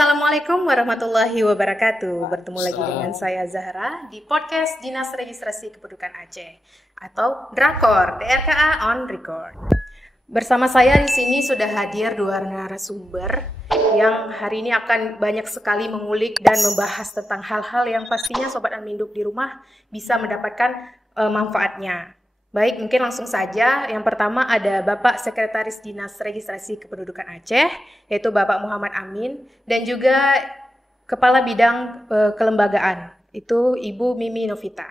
Assalamualaikum warahmatullahi wabarakatuh. Bertemu lagi dengan saya Zahra di podcast Dinas Registrasi Kependudukan Aceh atau Drakor, DRKA on Record. Bersama saya di sini sudah hadir dua narasumber yang hari ini akan banyak sekali mengulik dan membahas tentang hal-hal yang pastinya Sobat Adminduk di rumah bisa mendapatkan manfaatnya. Baik, mungkin langsung saja. Yang pertama ada Bapak Sekretaris Dinas Registrasi Kependudukan Aceh, yaitu Bapak Muhammad Amin, dan juga Kepala Bidang Kelembagaan, itu Ibu Mimi Novita.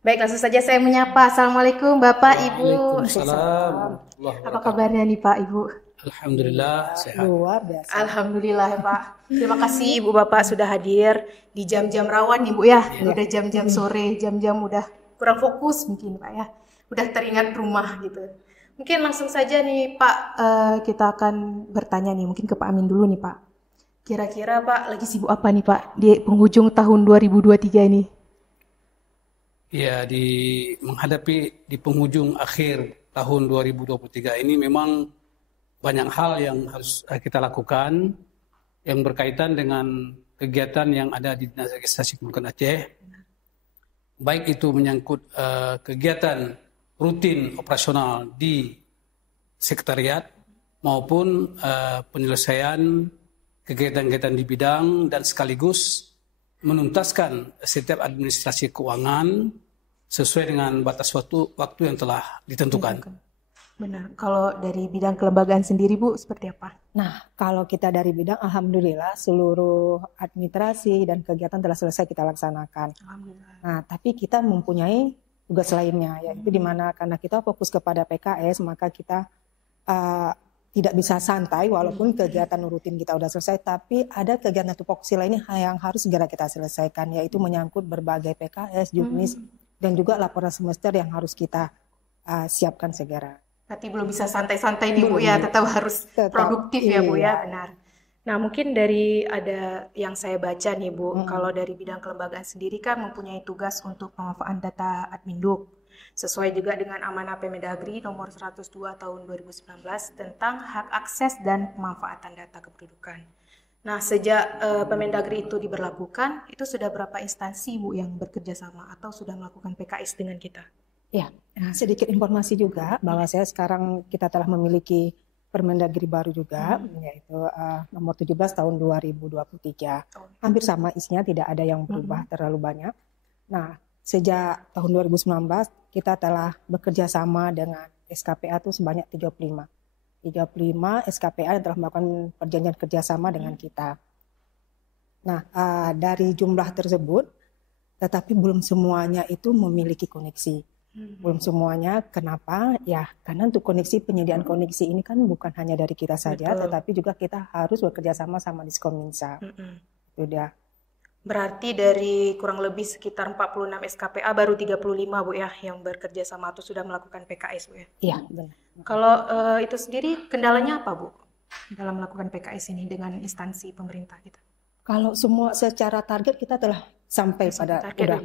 Baik, langsung saja saya menyapa. Assalamualaikum Bapak, Ibu. Waalaikumsalam. Apa kabarnya nih Pak, Ibu? Alhamdulillah sehat. Luar biasa. Alhamdulillah ya Pak. Terima kasih Ibu Bapak sudah hadir di jam-jam rawan nih Bu ya. Udah jam-jam sore, jam-jam udah kurang fokus mungkin Pak ya. Udah teringat rumah gitu. Mungkin langsung saja nih Pak, kita akan bertanya nih mungkin ke Pak Amin dulu nih Pak. Kira-kira Pak lagi sibuk apa nih Pak di penghujung tahun 2023 ini? Ya, menghadapi di penghujung akhir tahun 2023 ini memang banyak hal yang harus kita lakukan yang berkaitan dengan kegiatan yang ada di Dinas Registrasi Kependudukan Aceh. Baik itu menyangkut kegiatan rutin operasional di sekretariat maupun penyelesaian kegiatan-kegiatan di bidang dan sekaligus menuntaskan setiap administrasi keuangan sesuai dengan batas waktu yang telah ditentukan. Benar. Kalau dari bidang kelembagaan sendiri Bu seperti apa? Nah, kalau kita dari bidang, alhamdulillah seluruh administrasi dan kegiatan telah selesai kita laksanakan. Alhamdulillah. Nah, tapi kita mempunyai tugas lainnya, yaitu di mana karena kita fokus kepada PKS, maka kita tidak bisa santai walaupun kegiatan rutin kita sudah selesai, tapi ada kegiatan tupoksi lainnya yang harus segera kita selesaikan, yaitu menyangkut berbagai PKS, juknis, dan juga laporan semester yang harus kita siapkan segera. Berarti belum bisa santai-santai nih Bu ya, tetap harus produktif ya Bu ya, benar. Nah mungkin dari ada yang saya baca nih Bu, kalau dari bidang kelembagaan sendiri kan mempunyai tugas untuk pemanfaatan data Adminduk, sesuai juga dengan amanah Permendagri nomor 102 tahun 2019 tentang hak akses dan pemanfaatan data kependudukan. Nah sejak Permendagri itu diberlakukan, itu sudah berapa instansi Bu yang bekerja sama atau sudah melakukan PKS dengan kita? Ya, sedikit informasi juga bahwa kita telah memiliki Permendagri baru juga, yaitu nomor 17 tahun 2023. Hampir sama isinya, tidak ada yang berubah terlalu banyak. Nah, sejak tahun 2019 kita telah bekerja sama dengan SKPA itu sebanyak 35 SKPA yang telah melakukan perjanjian kerjasama dengan kita. Nah, dari jumlah tersebut, tetapi belum semuanya itu memiliki koneksi. Belum semuanya. Kenapa? Ya, karena untuk penyediaan koneksi ini kan bukan hanya dari kita saja, tetapi juga kita harus bekerja sama Diskominsa. Itu dia. Berarti dari kurang lebih sekitar 46 SKPA baru 35 Bu ya yang bekerja sama atau sudah melakukan PKS Bu ya? Iya, benar. Kalau itu sendiri kendalanya apa Bu dalam melakukan PKS ini dengan instansi pemerintah kita? Kalau semua secara target kita telah sampai pada target,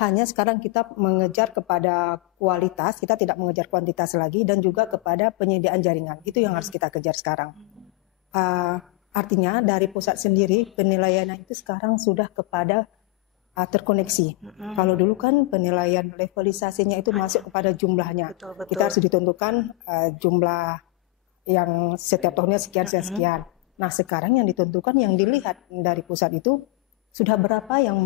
hanya sekarang kita mengejar kepada kualitas, kita tidak mengejar kuantitas lagi, dan juga kepada penyediaan jaringan. Itu yang harus kita kejar sekarang. Artinya dari pusat sendiri penilaian itu sekarang sudah kepada terkoneksi. Kalau dulu kan penilaian levelisasinya itu masuk kepada jumlahnya. Betul. Kita harus ditentukan jumlah yang setiap tahunnya sekian. Nah, sekarang yang ditentukan, yang dilihat dari pusat itu sudah berapa yang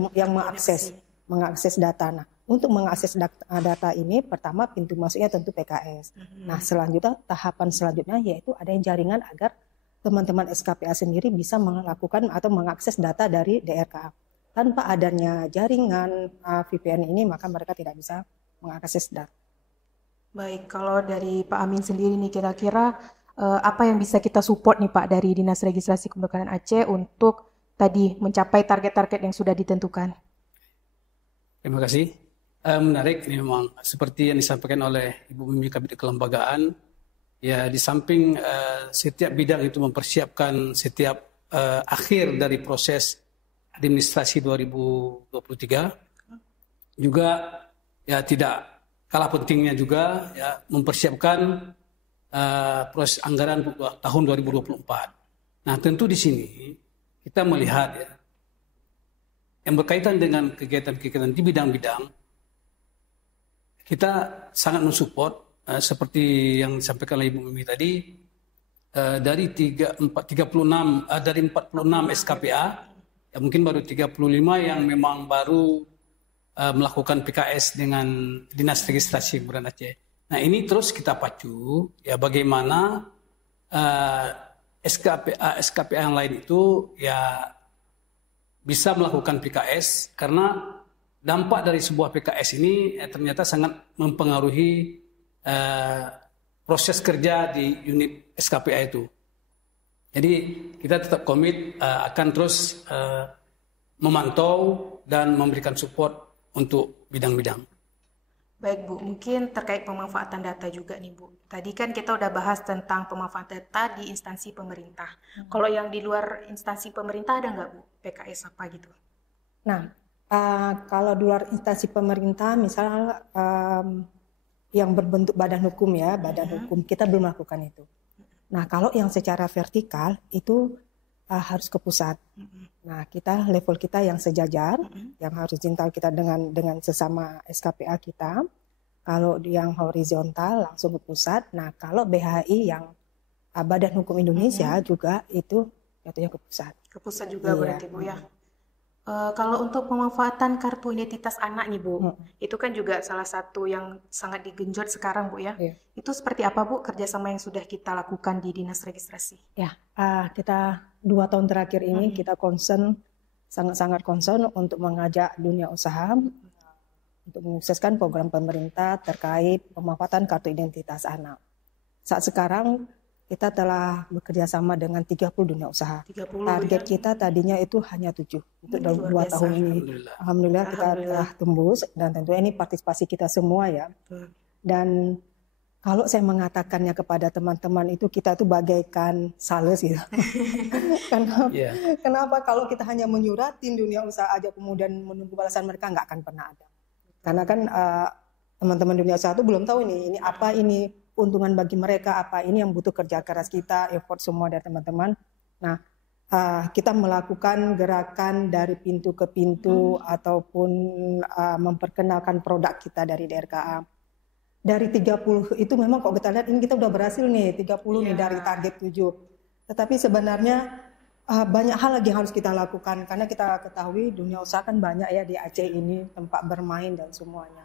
mengakses data. Nah, untuk mengakses data ini, pertama pintu masuknya tentu PKS. Nah, selanjutnya tahapan selanjutnya yaitu ada jaringan agar teman-teman SKPA sendiri bisa melakukan atau mengakses data dari DRKA. Tanpa adanya jaringan VPN ini, maka mereka tidak bisa mengakses data. Baik, kalau dari Pak Amin sendiri nih kira-kira apa yang bisa kita support nih Pak dari Dinas Registrasi Kependudukan Aceh untuk tadi mencapai target-target yang sudah ditentukan? Terima kasih. Menarik, ini memang seperti yang disampaikan oleh Ibu Mimi Kabid Kelembagaan. Ya, di samping setiap bidang itu mempersiapkan setiap akhir dari proses administrasi 2023, juga ya tidak kalah pentingnya juga ya mempersiapkan proses anggaran tahun 2024. Nah, tentu di sini kita melihat ya, yang berkaitan dengan kegiatan-kegiatan di bidang-bidang, kita sangat mensupport seperti yang disampaikan oleh Ibu Mimi tadi, dari 46 SKPA, ya mungkin baru 35 yang memang baru melakukan PKS dengan Dinas Registrasi Kependudukan Aceh. Nah ini terus kita pacu ya bagaimana SKPA yang lain itu ya bisa melakukan PKS, karena dampak dari sebuah PKS ini ternyata sangat mempengaruhi proses kerja di unit SKPA itu. Jadi kita tetap komit akan terus memantau dan memberikan support untuk bidang-bidang. Baik Bu, mungkin terkait pemanfaatan data juga nih Bu. Tadi kan kita udah bahas tentang pemanfaatan data di instansi pemerintah. Kalau yang di luar instansi pemerintah ada nggak Bu PKS apa gitu? Nah, kalau di luar instansi pemerintah, misalnya yang berbentuk badan hukum ya, badan hukum kita belum melakukan itu. Nah, kalau yang secara vertikal itu harus ke pusat. Nah, kita level kita yang sejajar, yang horizontal kita dengan sesama SKPA kita. Kalau yang horizontal langsung ke pusat. Nah, kalau BHI yang Badan Hukum Indonesia juga itu jatuhnya ke pusat. Ke pusat juga berarti Bu ya. Kalau untuk pemanfaatan kartu identitas anak nih Bu, itu kan juga salah satu yang sangat digenjot sekarang Bu ya. Itu seperti apa Bu kerjasama yang sudah kita lakukan di Dinas Registrasi? Ya, kita 2 tahun terakhir ini kita sangat-sangat concern untuk mengajak dunia usaha untuk menyukseskan program pemerintah terkait pemanfaatan kartu identitas anak. Saat sekarang kita telah bekerja sama dengan 30 dunia usaha. 30, Target kita tadinya itu hanya 7 untuk 2 tahun ini. Alhamdulillah kita telah tembus, dan tentunya ini partisipasi kita semua ya. Dan kalau saya mengatakannya kepada teman-teman itu kita itu bagaikan sales gitu. Kenapa kalau kita hanya menyuratin dunia usaha aja kemudian menunggu balasan mereka, nggak akan pernah ada. Karena kan teman-teman dunia usaha itu belum tahu ini apa ini keuntungan bagi mereka, apa ini yang butuh kerja keras kita, effort semua dari teman-teman. Nah, kita melakukan gerakan dari pintu ke pintu ataupun memperkenalkan produk kita dari DRKA. Dari 30 itu memang kalau kita lihat ini kita udah berhasil nih, 30 nih dari target 7. Tetapi sebenarnya banyak hal lagi yang harus kita lakukan, karena kita ketahui dunia usaha kan banyak ya di Aceh ini, tempat bermain dan semuanya.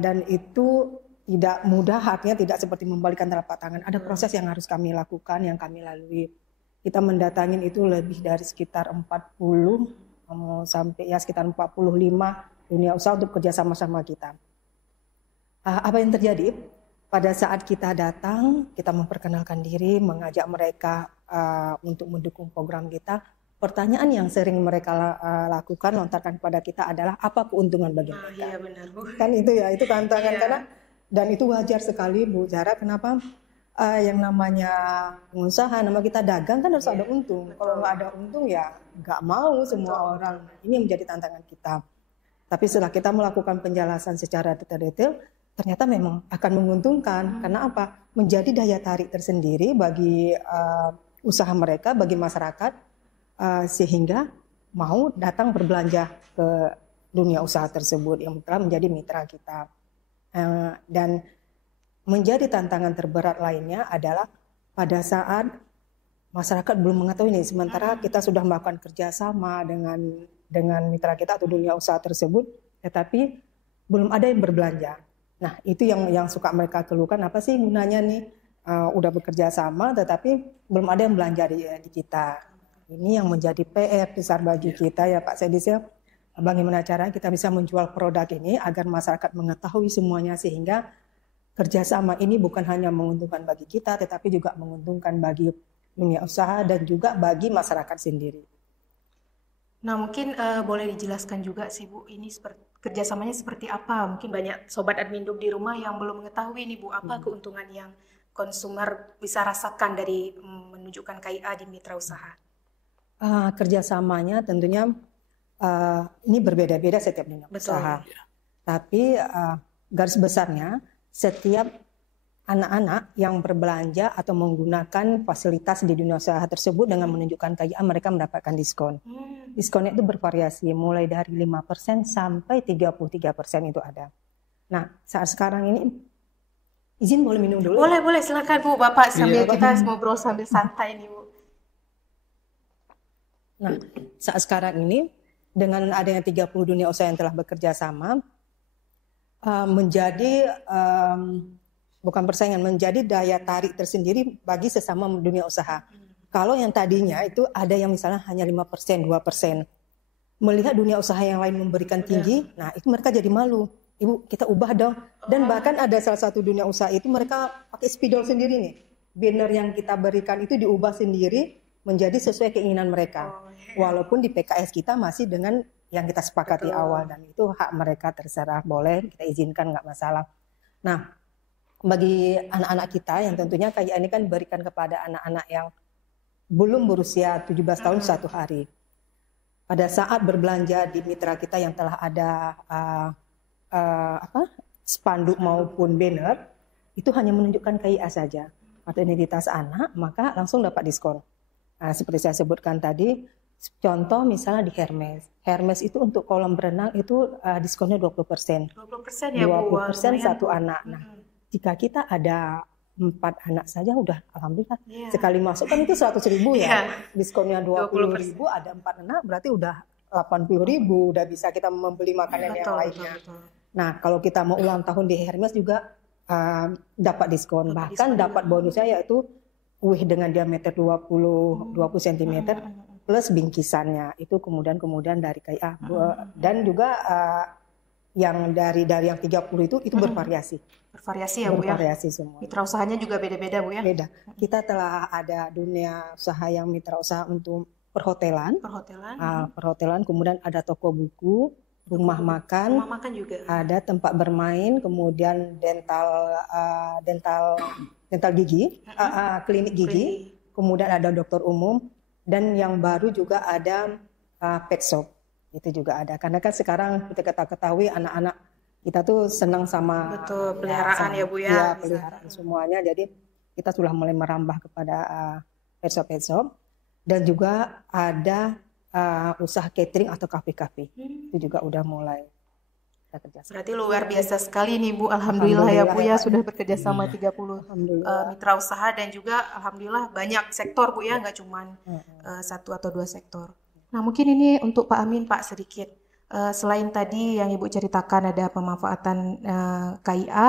Dan itu tidak mudah, artinya tidak seperti membalikan telapak tangan. Ada proses yang harus kami lakukan, yang kami lalui. Kita mendatangin itu lebih dari sekitar 40 sampai ya sekitar 45 dunia usaha untuk kerja sama-sama kita. Apa yang terjadi? Pada saat kita datang, kita memperkenalkan diri, mengajak mereka untuk mendukung program kita. Pertanyaan yang sering mereka lakukan, lontarkan kepada kita adalah apa keuntungan bagi mereka? Iya benar Bu. Kan itu ya, itu tantangan karena. Dan itu wajar sekali Bu Zahra, kenapa yang namanya pengusaha, nama kita dagang kan harus ada untung. Kalau nggak ada untung ya nggak mau semua orang. Ini yang menjadi tantangan kita. Tapi setelah kita melakukan penjelasan secara detail, ternyata memang akan menguntungkan. Karena apa? Menjadi daya tarik tersendiri bagi usaha mereka, bagi masyarakat, sehingga mau datang berbelanja ke dunia usaha tersebut yang telah menjadi mitra kita. Dan menjadi tantangan terberat lainnya adalah pada saat masyarakat belum mengetahui ini, sementara kita sudah melakukan kerjasama dengan mitra kita atau dunia usaha tersebut, tetapi belum ada yang berbelanja. Nah itu yang suka mereka keluhkan, apa sih gunanya nih udah bekerja sama tetapi belum ada yang belanja di kita. Ini yang menjadi PR besar bagi kita ya Pak Sedis ya. Bagaimana caranya kita bisa menjual produk ini agar masyarakat mengetahui semuanya, sehingga kerjasama ini bukan hanya menguntungkan bagi kita, tetapi juga menguntungkan bagi dunia usaha dan juga bagi masyarakat sendiri. Nah mungkin boleh dijelaskan juga sih Bu, ini kerjasamanya seperti apa? Mungkin banyak sobat adminduk di rumah yang belum mengetahui nih Bu, apa keuntungan yang konsumer bisa rasakan dari menunjukkan KIA di mitra usaha? Kerjasamanya tentunya ini berbeda-beda setiap dunia usaha. Tapi garis besarnya setiap anak-anak yang berbelanja atau menggunakan fasilitas di dunia usaha tersebut dengan menunjukkan KIA mereka mendapatkan diskon. Diskonnya itu bervariasi mulai dari 5% sampai 33% itu ada. Nah, saat sekarang ini izin boleh minum dulu? Boleh, silakan Bu, Bapak sambil kita ngobrol sambil santai nih Bu. Nah, saat sekarang ini dengan adanya 30 dunia usaha yang telah bekerja sama menjadi bukan persaingan, menjadi daya tarik tersendiri bagi sesama dunia usaha. Kalau yang tadinya itu ada yang misalnya hanya 5%, 2%. Melihat dunia usaha yang lain memberikan tinggi, nah itu mereka jadi malu. Ibu, kita ubah dong. Dan bahkan ada salah satu dunia usaha itu mereka pakai spidol sendiri nih. Banner yang kita berikan itu diubah sendiri menjadi sesuai keinginan mereka. Walaupun di PKS kita masih dengan yang kita sepakati awal. Dan itu hak mereka, terserah, boleh, kita izinkan, nggak masalah. Nah, bagi anak-anak kita yang tentunya KIA ini kan berikan kepada anak-anak yang belum berusia 17 tahun 1 hari. Pada saat berbelanja di mitra kita yang telah ada spanduk maupun banner, itu hanya menunjukkan KIA saja atau identitas anak, maka langsung dapat diskon. Nah, seperti saya sebutkan tadi, contoh misalnya di Hermes. Hermes itu untuk kolam berenang itu diskonnya 20%. 20% ya Bu? 20% satu anak. Nah, jika kita ada 4 anak saja udah alhamdulillah. Sekali masuk kan itu 100.000 ya. Diskonnya 20.000, ada 4 anak berarti udah 80.000, udah bisa kita membeli makanan yang lainnya. Nah, kalau kita mau ulang tahun di Hermes juga dapat diskon. Bahkan dapat bonusnya yaitu kuih dengan diameter 20 cm plus bingkisannya. Itu kemudian dari KIA. Dan juga yang dari yang 30 itu bervariasi. Bervariasi ya Bu ya? Bervariasi semua. Mitra usahanya juga beda-beda Bu ya? Beda. Kita telah ada dunia usaha yang mitra usaha untuk perhotelan. Perhotelan, kemudian ada toko buku, rumah makan juga. Ada tempat bermain, kemudian dental gigi, klinik gigi, kemudian ada dokter umum, dan yang baru juga ada pet shop. Itu juga ada. Karena kan sekarang kita ketahui anak-anak kita tuh senang sama peliharaan ya Bu ya. Iya, peliharaan semuanya. Jadi kita sudah mulai merambah kepada pet shop dan juga ada usaha catering atau kafe-kafe. Itu juga udah mulai kita kerjasama. Berarti luar biasa sekali nih Bu. Alhamdulillah ya Bu ya, sudah bekerja sama 30 mitra usaha dan juga alhamdulillah banyak sektor Bu ya, nggak cuma 1 atau 2 sektor. Nah, mungkin ini untuk Pak Amin, Pak, sedikit. Selain tadi yang Ibu ceritakan ada pemanfaatan KIA,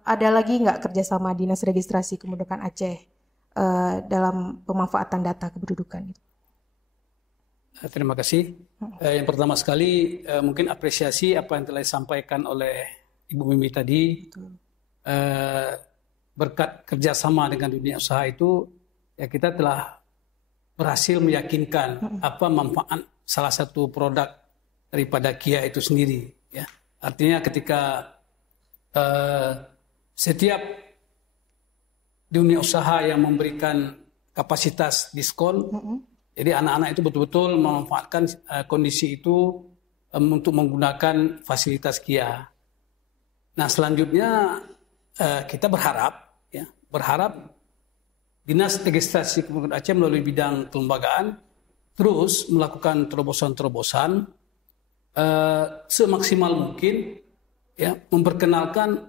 ada lagi nggak kerjasama Dinas Registrasi Kependudukan Aceh dalam pemanfaatan data kependudukan itu? Terima kasih. Yang pertama sekali mungkin apresiasi apa yang telah disampaikan oleh Ibu Mimi tadi. Berkat kerjasama dengan dunia usaha itu, ya kita telah berhasil meyakinkan apa manfaat salah satu produk daripada KIA itu sendiri. Ya. Artinya ketika setiap dunia usaha yang memberikan kapasitas diskon, jadi anak-anak itu betul-betul memanfaatkan kondisi itu untuk menggunakan fasilitas KIA. Nah, selanjutnya kita berharap Dinas Registrasi Kependudukan Aceh melalui bidang kelembagaan terus melakukan terobosan-terobosan semaksimal mungkin, ya, memperkenalkan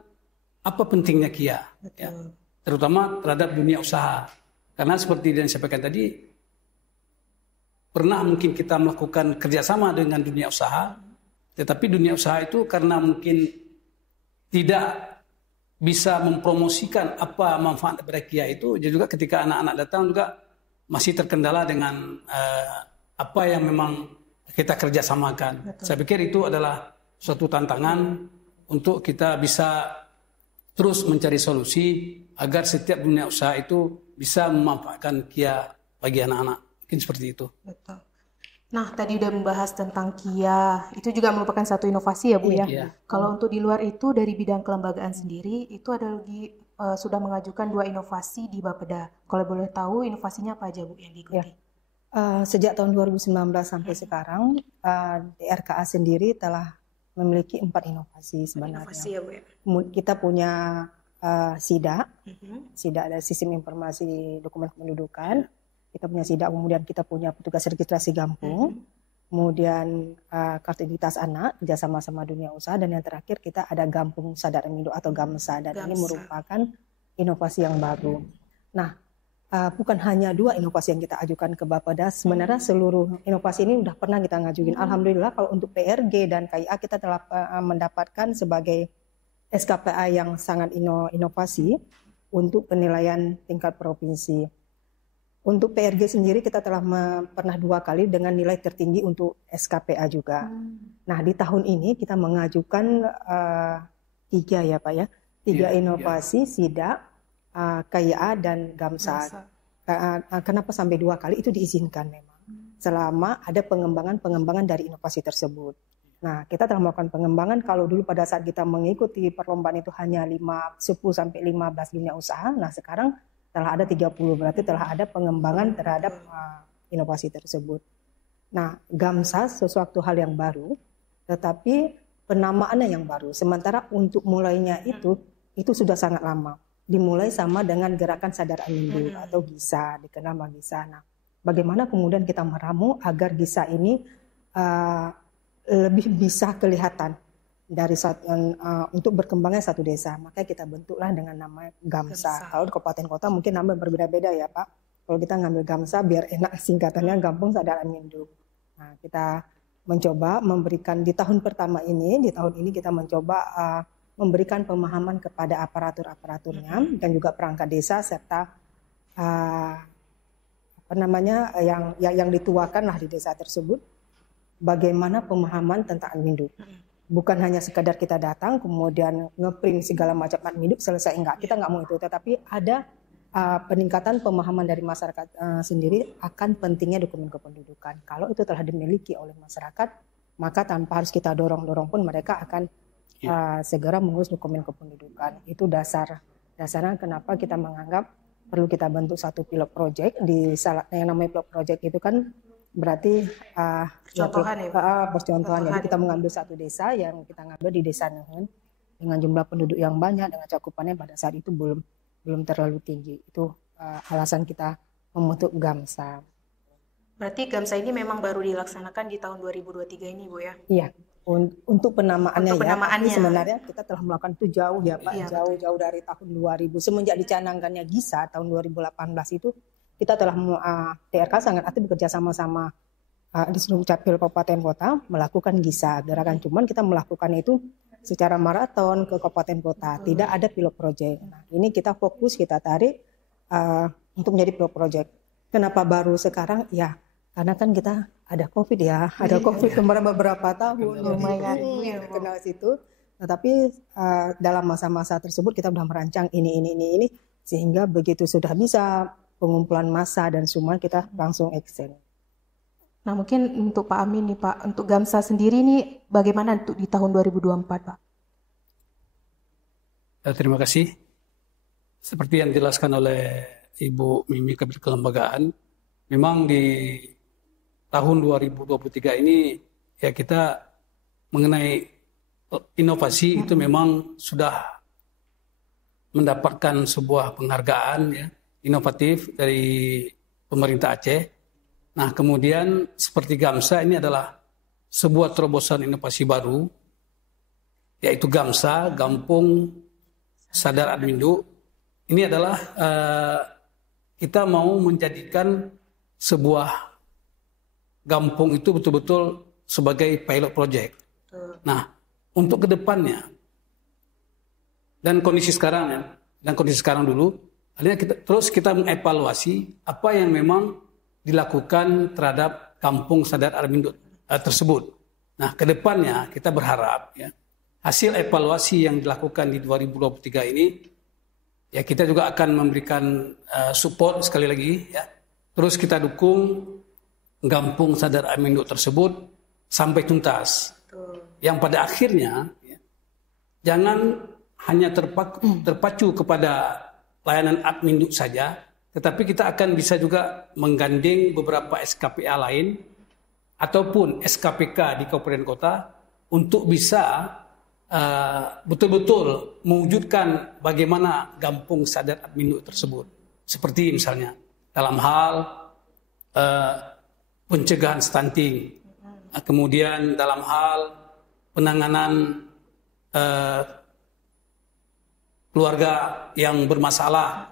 apa pentingnya KIA, ya, terutama terhadap dunia usaha. Karena seperti yang disampaikan tadi, pernah mungkin kita melakukan kerjasama dengan dunia usaha, tetapi dunia usaha itu karena mungkin tidak bisa mempromosikan apa manfaat dari KIA itu, jadi juga ketika anak-anak datang juga masih terkendala dengan apa yang memang kita kerjasamakan. Saya pikir itu adalah suatu tantangan untuk kita bisa terus mencari solusi agar setiap dunia usaha itu bisa memanfaatkan KIA bagi anak-anak. Mungkin seperti itu. Betul. Nah, tadi udah membahas tentang KIA, itu juga merupakan satu inovasi ya Bu ya. Iya. Kalau untuk di luar itu dari bidang kelembagaan sendiri, itu ada lagi sudah mengajukan 2 inovasi di Bapeda. Kalau boleh tahu inovasinya apa aja Bu yang diikuti? Ya. Sejak tahun 2019 sampai sekarang, DRKA sendiri telah memiliki 4 inovasi sebenarnya. Inovasi ya Bu ya. Kita punya SIDA. SIDA adalah Sistem Informasi Dokumen Kependudukan. Kita punya SIDA, kemudian kita punya petugas registrasi Gampung, kemudian kartu identitas anak, kerjasama sama dunia usaha, dan yang terakhir kita ada Gampung Sadar Armindo atau GAMSA, dan ini merupakan inovasi yang baru. Nah, bukan hanya 2 inovasi yang kita ajukan ke Bappedas, sebenarnya seluruh inovasi ini sudah pernah kita ngajuin. Alhamdulillah kalau untuk PRG dan KIA kita telah mendapatkan sebagai SKPA yang sangat inovasi untuk penilaian tingkat provinsi. Untuk PRG sendiri kita telah pernah 2 kali dengan nilai tertinggi untuk SKPA juga. Nah, di tahun ini kita mengajukan 3 ya Pak ya, 3 inovasi SIDA, KIA dan GAMSA. Kenapa sampai 2 kali? Itu diizinkan memang selama ada pengembangan dari inovasi tersebut. Nah, kita telah melakukan pengembangan. Kalau dulu pada saat kita mengikuti perlombaan itu hanya 10-15 dunia usaha. Nah, sekarang telah ada 30, berarti telah ada pengembangan terhadap inovasi tersebut. Nah, GAMSA sesuatu hal yang baru, tetapi penamaannya yang baru. Sementara untuk mulainya itu sudah sangat lama. Dimulai sama dengan Gerakan Sadar Armindo atau GISA, dikenal nama GISA. Nah, bagaimana kemudian kita meramu agar GISA ini lebih bisa kelihatan dari untuk berkembangnya satu desa, makanya kita bentuklah dengan nama GAMSA. Kalau di kabupaten kota mungkin nama berbeda-beda ya Pak. Kalau kita ngambil GAMSA biar enak singkatannya Gampung Sadar Armindo. Nah, kita mencoba memberikan di tahun pertama ini, kita mencoba memberikan pemahaman kepada aparaturnya dan juga perangkat desa serta yang dituakan lah di desa tersebut. Bagaimana pemahaman tentang Armindo. Bukan hanya sekadar kita datang kemudian ngeprint segala macam Armindo selesai, enggak. Kita enggak mau itu, tetapi ada peningkatan pemahaman dari masyarakat sendiri akan pentingnya dokumen kependudukan. Kalau itu telah dimiliki oleh masyarakat, maka tanpa harus kita dorong-dorong pun mereka akan segera mengurus dokumen kependudukan. Itu dasarnya kenapa kita menganggap perlu kita bentuk satu pilot project. Yang namanya pilot project itu kan berarti percontohan. Jadi kita mengambil satu desa yang kita ngambil di desa Nehen dengan jumlah penduduk yang banyak, dengan cakupannya pada saat itu belum terlalu tinggi. Itu alasan kita membentuk GAMSA. Berarti GAMSA ini memang baru dilaksanakan di tahun 2023 ini Bu ya? Iya. Untuk penamaannya ini sebenarnya kita telah melakukan itu jauh ya Pak, jauh dari tahun 2000. Semenjak dicanangkannya GISA tahun 2018 itu kita telah TRK sangat aktif bekerja sama-sama di seluruh capil kabupaten kota melakukan GISA gerakan. Cuman kita melakukan itu secara maraton ke kabupaten kota, tidak ada pilot project. Nah, ini kita fokus, kita tarik untuk menjadi pilot project. Kenapa baru sekarang? Ya, karena kan kita ada COVID ya, ada COVID kemarin beberapa tahun, lumayan kenal situ. Tetapi dalam masa-masa tersebut kita sudah merancang ini, sehingga begitu sudah bisa pengumpulan massa dan semua kita langsung action. Nah, mungkin untuk Pak Amin nih Pak, untuk GAMSA sendiri nih bagaimana untuk di tahun 2024 Pak? Terima kasih. Seperti yang dijelaskan oleh Ibu Mimi Kabid Kelembagaan, memang di tahun 2023 ini ya kita mengenai inovasi itu memang sudah mendapatkan sebuah penghargaan ya, inovatif dari pemerintah Aceh. Nah, kemudian seperti GAMSA ini adalah sebuah terobosan inovasi baru, yaitu GAMSA, Gampung Sadar Armindo. Ini adalah kita mau menjadikan sebuah gampung itu betul-betul sebagai pilot project. Nah, untuk kedepannya dan kondisi sekarang dulu, artinya kita mengevaluasi apa yang memang dilakukan terhadap Kampung Sadar Armindo tersebut. Nah, kedepannya kita berharap ya, hasil evaluasi yang dilakukan di 2023 ini, ya kita juga akan memberikan support sekali lagi ya. Terus kita dukung Kampung Sadar Armindo tersebut sampai tuntas. Yang pada akhirnya ya, jangan hanya terpacu kepada layanan Armindo saja, tetapi kita akan bisa juga menggandeng beberapa SKPA lain ataupun SKPK di kabupaten kota untuk bisa betul-betul mewujudkan bagaimana Kampung Sadar Adminduk tersebut. Seperti misalnya dalam hal pencegahan stunting, kemudian dalam hal penanganan keluarga yang bermasalah,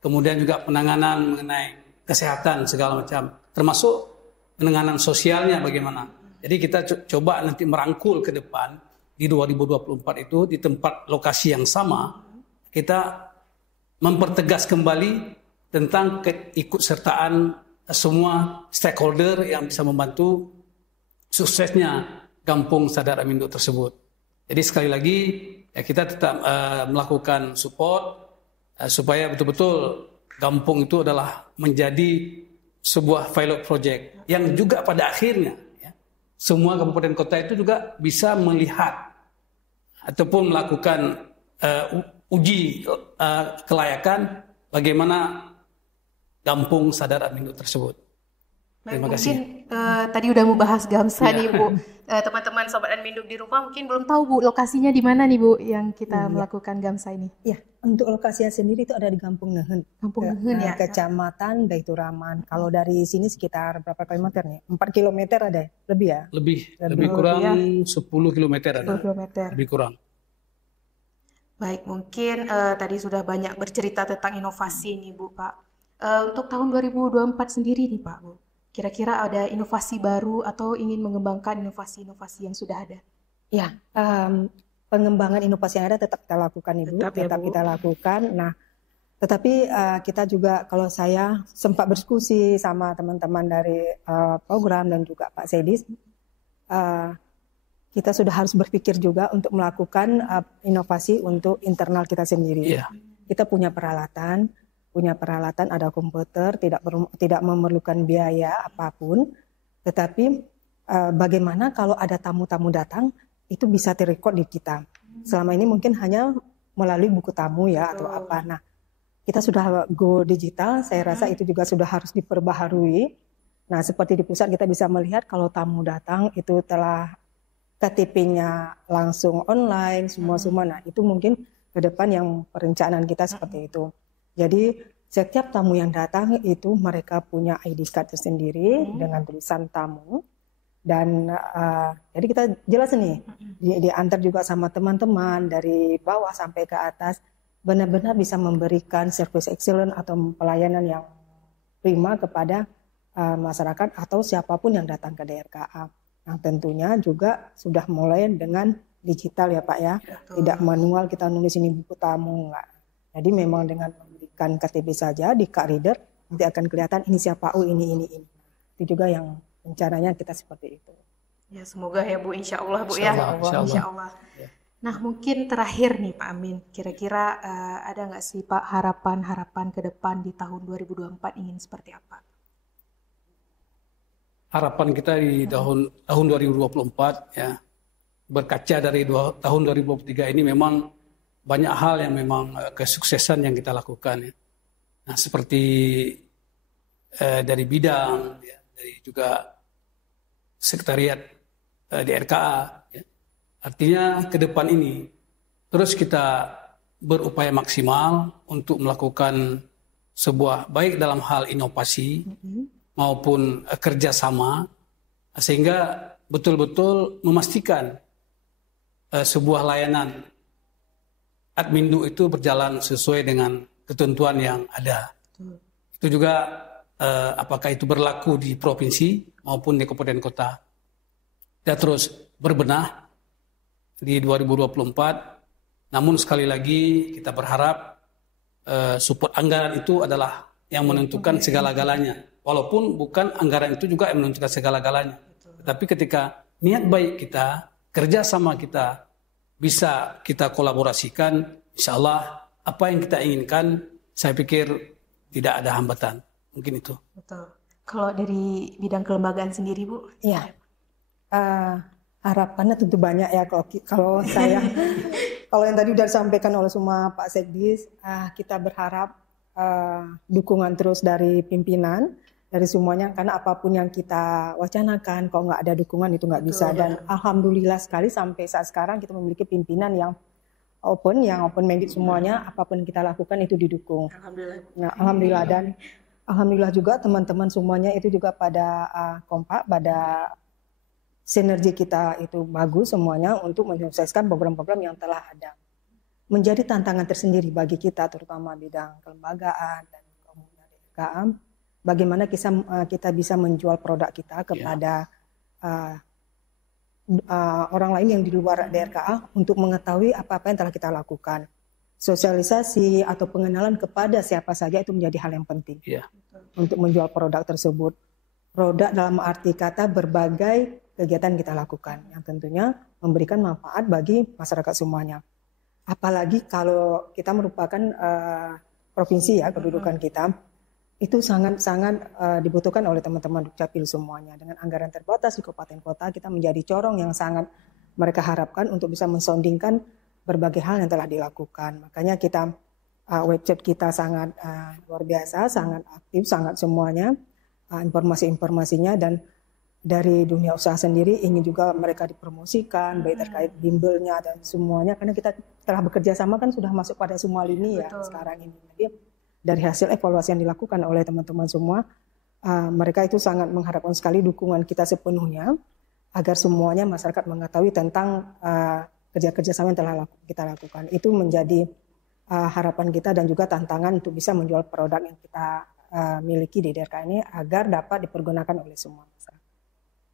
kemudian juga penanganan mengenai kesehatan segala macam, termasuk penanganan sosialnya bagaimana. Jadi kita coba nanti merangkul ke depan di 2024 itu di tempat lokasi yang sama, kita mempertegas kembali tentang keikutsertaan semua stakeholder yang bisa membantu suksesnya Kampung Sadar Adminduk tersebut. Jadi sekali lagi kita tetap melakukan support supaya betul-betul kampung itu adalah menjadi sebuah pilot project yang juga pada akhirnya semua kabupaten kota itu juga bisa melihat ataupun melakukan uji kelayakan bagaimana Kampung Sadar Adminduk tersebut. Terima kasih. Tadi udah mau bahas Gamsa nih Bu. Teman-teman Sobat Adminduk di rumah mungkin belum tahu Bu lokasinya di mana nih Bu yang kita melakukan Gamsa ini. Ya, untuk lokasinya sendiri itu ada di Kampung Nehen. Kampung Nehen ya. Kecamatan Daituraman. Kalau dari sini sekitar berapa kilometer nih? 4 kilometer ada lebih ya? Lebih kurang ya. 10 kilometer ada. 10 kilometer. Lebih kurang. Baik, mungkin tadi sudah banyak bercerita tentang inovasi nih Bu Pak. Untuk tahun 2024 sendiri nih Pak Bu. Kira-kira ada inovasi baru atau ingin mengembangkan inovasi-inovasi yang sudah ada? Ya, pengembangan inovasi yang ada tetap kita lakukan Ibu, tetap kita lakukan. Nah, tetapi kita juga kalau saya sempat berdiskusi sama teman-teman dari program dan juga Pak Sedis, kita sudah harus berpikir juga untuk melakukan inovasi untuk internal kita sendiri. Yeah. Kita punya peralatan ada komputer, tidak memerlukan biaya apapun, tetapi bagaimana kalau ada tamu-tamu datang itu bisa direkod di kita. Selama ini mungkin hanya melalui buku tamu ya atau apa. Nah, kita sudah go digital, saya rasa itu juga sudah harus diperbaharui. Nah, seperti di pusat kita bisa melihat kalau tamu datang itu telah KTP-nya langsung online semua. Nah, itu mungkin ke depan yang perencanaan kita seperti itu. Jadi setiap tamu yang datang itu mereka punya ID card tersendiri dengan tulisan tamu dan jadi kita jelas nih diantar juga sama teman-teman dari bawah sampai ke atas benar-benar bisa memberikan service excellent atau pelayanan yang prima kepada masyarakat atau siapapun yang datang ke DRKA. Yang tentunya juga sudah mulai dengan digital ya Pak ya, tidak manual kita nulis ini buku tamu enggak. Jadi memang dengan memberikan KTP saja di card reader nanti akan kelihatan ini siapa, ini. Itu juga yang rencananya kita seperti itu. Ya semoga ya Bu, insya Allah Bu ya. Insya Allah. Nah mungkin terakhir nih Pak Amin, kira-kira ada nggak sih Pak harapan ke depan di tahun 2024 ingin seperti apa? Harapan kita di tahun 2024 ya berkaca dari tahun 2023 ini memang banyak hal yang memang kesuksesan yang kita lakukan ya. Nah seperti dari bidang ya, dari juga sekretariat DRKA ya. Artinya ke depan ini terus kita berupaya maksimal untuk melakukan sebuah baik dalam hal inovasi maupun kerjasama sehingga betul-betul memastikan sebuah layanan Adminduk itu berjalan sesuai dengan ketentuan yang ada. Itu juga apakah itu berlaku di provinsi maupun di kabupaten kota. Kita terus berbenah di 2024. Namun sekali lagi kita berharap support anggaran itu adalah yang menentukan segala-galanya. Walaupun bukan anggaran itu juga yang menentukan segala-galanya. Tetapi ketika niat baik kita, kerjasama kita, bisa kita kolaborasikan, insya Allah apa yang kita inginkan, saya pikir tidak ada hambatan. Mungkin itu. Betul. Kalau dari bidang kelembagaan sendiri Bu? Iya. Harapannya tentu banyak ya kalau saya. Kalau yang tadi sudah disampaikan oleh semua Pak Sekdis, kita berharap dukungan terus dari pimpinan dari semuanya, karena apapun yang kita wacanakan kalau nggak ada dukungan itu nggak bisa. Dan alhamdulillah sekali sampai saat sekarang kita memiliki pimpinan yang open minded semuanya, apapun kita lakukan itu didukung. Alhamdulillah. Dan alhamdulillah juga teman-teman semuanya itu juga pada kompak, pada sinergi kita itu bagus semuanya untuk menyukseskan program-program yang telah ada. Menjadi tantangan tersendiri bagi kita, terutama bidang kelembagaan dan kemudian bagaimana kita bisa menjual produk kita kepada orang lain yang di luar DRKA untuk mengetahui apa-apa yang telah kita lakukan. Sosialisasi atau pengenalan kepada siapa saja itu menjadi hal yang penting untuk menjual produk tersebut. Produk dalam arti kata berbagai kegiatan kita lakukan yang tentunya memberikan manfaat bagi masyarakat semuanya. Apalagi kalau kita merupakan provinsi kedudukan kita, itu sangat-sangat dibutuhkan oleh teman-teman Dukcapil semuanya. Dengan anggaran terbatas di kabupaten kota, kita menjadi corong yang sangat mereka harapkan untuk bisa mensoundingkan berbagai hal yang telah dilakukan. Makanya kita website kita sangat luar biasa, sangat aktif, sangat semuanya informasi-informasinya, dan dari dunia usaha sendiri ingin juga mereka dipromosikan, baik terkait bimbelnya dan semuanya, karena kita telah bekerja sama kan sudah masuk pada semua lini sekarang ini. Jadi dari hasil evaluasi yang dilakukan oleh teman-teman semua, mereka itu sangat mengharapkan sekali dukungan kita sepenuhnya agar semuanya masyarakat mengetahui tentang kerja-kerja sama yang telah kita lakukan. Itu menjadi harapan kita dan juga tantangan untuk bisa menjual produk yang kita miliki di DRK ini agar dapat dipergunakan oleh semua masyarakat.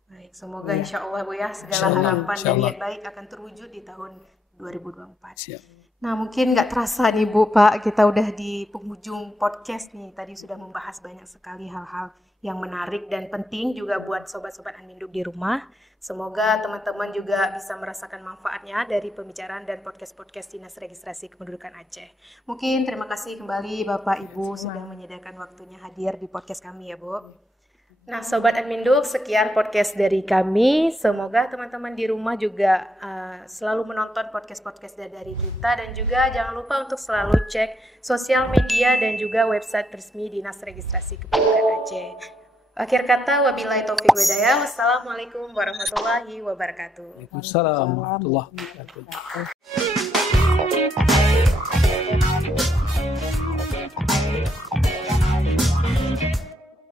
Baik, semoga insya Allah Bu ya segala harapan dan niat baik akan terwujud di tahun 2024. Siap. Nah mungkin nggak terasa nih Bu Pak, kita udah di penghujung podcast nih. Tadi sudah membahas banyak sekali hal-hal yang menarik dan penting juga buat sobat-sobat Anbinduk di rumah. Semoga teman-teman juga bisa merasakan manfaatnya dari pembicaraan dan podcast-podcast Dinas Registrasi Kependudukan Aceh. Mungkin terima kasih kembali Bapak Ibu sudah menyediakan waktunya hadir di podcast kami ya Bu. Nah Sobat Anbinduk, sekian podcast dari kami. Semoga teman-teman di rumah juga selalu menonton podcast-podcast dari kita. Dan juga jangan lupa untuk selalu cek sosial media dan juga website resmi Dinas Registrasi Kependudukan Aceh. Akhir kata, wabillahi taufiq wal hidayah. Wassalamualaikum warahmatullahi wabarakatuh. Waalaikumsalam warahmatullahi wabarakatuh.